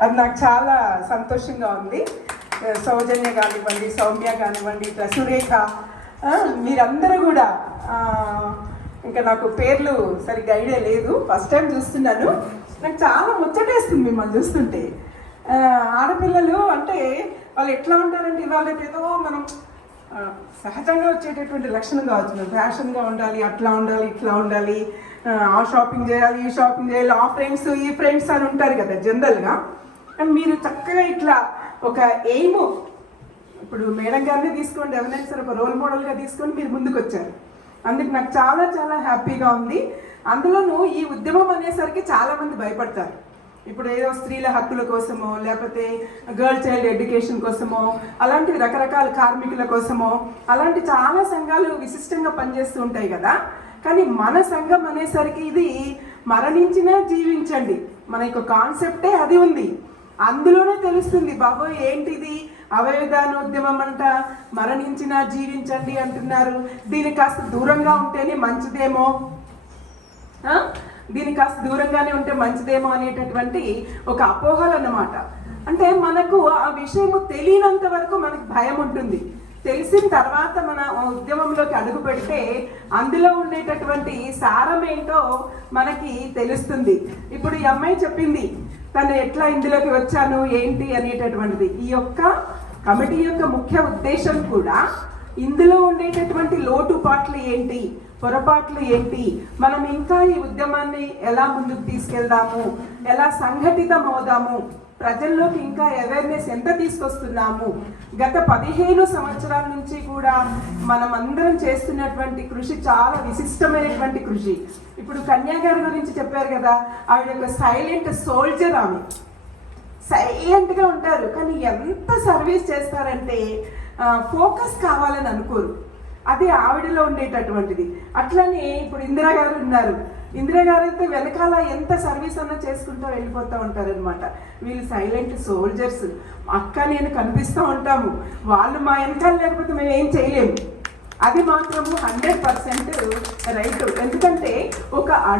అది నాకు చాలా సంతోషంగా ఉంది. సౌజన్య కానివ్వండి సౌమ్య కానివ్వండి ఇట్లా సురేఖ మీరందరూ కూడా ఇంకా నాకు పేర్లు సరిగ్గా ఐడియా లేదు. ఫస్ట్ టైం చూస్తున్నాను. నాకు చాలా ముచ్చటేస్తుంది మిమ్మల్ని చూస్తుంటే. ఆడపిల్లలు అంటే వాళ్ళు ఎట్లా ఉంటారంటే ఇవాళ ఏదో మనం సహజంగా వచ్చేటటువంటి లక్షణం కావచ్చు. ఫ్యాషన్గా ఉండాలి అట్లా ఉండాలి ఇట్లా ఉండాలి ఆ, షాపింగ్ చేయాలి ఈ షాపింగ్ చేయాలి ఆ ఫ్రెండ్స్ ఈ ఫ్రెండ్స్ అని ఉంటారు కదా జనరల్గా. మీరు చక్కగా ఇట్లా ఒక ఎయిమ్ ఇప్పుడు మేడం గారిని తీసుకోండి ఎవరైనా సరే ఒక రోల్ మోడల్గా తీసుకొని మీరు ముందుకు వచ్చారు అందుకు నాకు చాలా చాలా హ్యాపీగా ఉంది. అందులోనూ ఈ ఉద్యమం అనేసరికి చాలామంది భయపడతారు. ఇప్పుడు ఏదో స్త్రీల హక్కుల కోసమో లేకపోతే గర్ల్ చైల్డ్ ఎడ్యుకేషన్ కోసమో అలాంటి రకరకాల కార్మికుల కోసమో అలాంటి చాలా సంఘాలు విశిష్టంగా పనిచేస్తూ ఉంటాయి కదా. కానీ మన సంఘం అనేసరికి ఇది మరణించినా జీవించండి. మన యొక్క కాన్సెప్టే అది ఉంది. అందులోనే తెలుస్తుంది బాబోయ్ ఏంటిది? అవయదాన ఉద్యమం అంట మరణించినా జీవించండి అంటున్నారు. దీనికి కాస్త దూరంగా ఉంటేనే మంచిదేమో. ఆ? దీనికి కాస్త దూరంగానే ఉంటే మంచిదేమో అనేటటువంటి ఒక అపోహలు అన్నమాట అంటే మనకు ఆ విషయము తెలియనంత వరకు మనకు భయం ఉంటుంది. తెలిసిన తర్వాత మన ఉద్యమంలోకి అడుగు పెడితే అందులో ఉండేటటువంటి సారం ఏంటో మనకి తెలుస్తుంది. ఇప్పుడు ఈ అమ్మాయి చెప్పింది తను ఎట్లా ఇందులోకి వచ్చాను ఏంటి? అనేటటువంటిది. ఈ యొక్క కమిటీ యొక్క ముఖ్య ఉద్దేశం కూడా ఇందులో ఉండేటటువంటి లోటుపాట్లు ఏంటి పొరపాట్లు ఏంటి మనం ఇంకా ఈ ఉద్యమాన్ని ఎలా ముందుకు తీసుకెళ్దాము ఎలా సంఘటితం అవుదాము ప్రజల్లోకి ఇంకా అవేర్నెస్ ఎంత తీసుకొస్తున్నాము? గత పదిహేను సంవత్సరాల నుంచి కూడా మనం అందరం చేస్తున్నటువంటి కృషి చాలా విశిష్టమైనటువంటి కృషి. ఇప్పుడు కన్యాగారి గురించి చెప్పారు కదా ఆవిడ ఒక సైలెంట్ సోల్జర్ ఆమె. సైలెంట్గా ఉంటారు కానీ ఎంత సర్వీస్ చేస్తారంటే ఫోకస్ కావాలని అనుకోరు. అది ఆవిడలో ఉండేటటువంటిది. అట్లనే ఇప్పుడు ఇందిరా గారు ఉన్నారు. ఇందిరా గారు అయితే వెనకాల ఎంత సర్వీస్ అన్నా చేసుకుంటూ వెళ్ళిపోతూ ఉంటారనమాట వీళ్ళు సైలెంట్ సోల్జర్స్. అక్క నేను కనిపిస్తూ ఉంటాము. వాళ్ళు మా వెనకాల లేకపోతే మేము ఏం చేయలేము. అది మాత్రము హండ్రెడ్ పర్సెంట్ రైట్. ఎందుకంటే ఒక